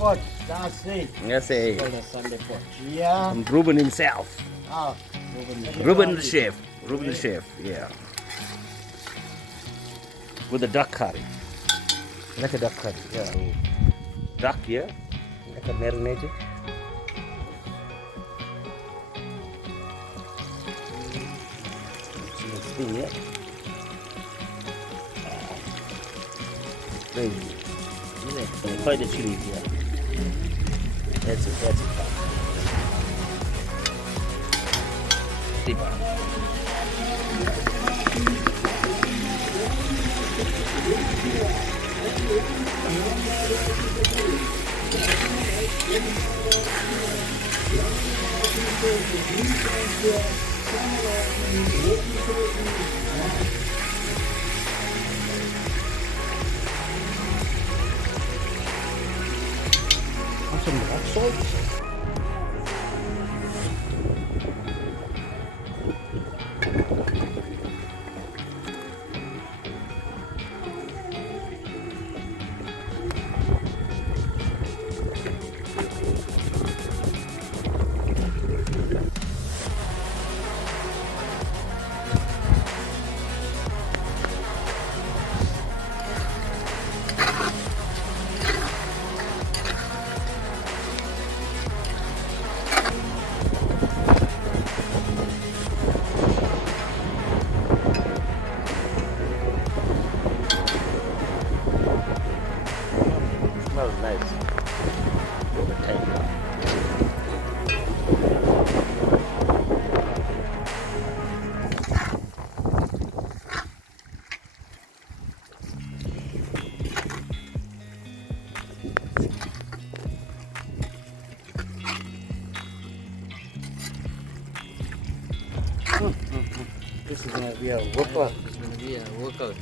pot. That's it. That's it. Called a Sunday pot. Yeah. From Ruben himself. Ah, Ruben the chef. Ruben the chef, yeah. With the duck curry. Like a duck curry, yeah. Duck, yeah. Like a marinated. Thing, yeah. Very good. Quite the chili, yeah. That's it, that's it. Diba? Some rock salt. Smells nice. The tank. This is gonna be a workout. It's gonna be a workout.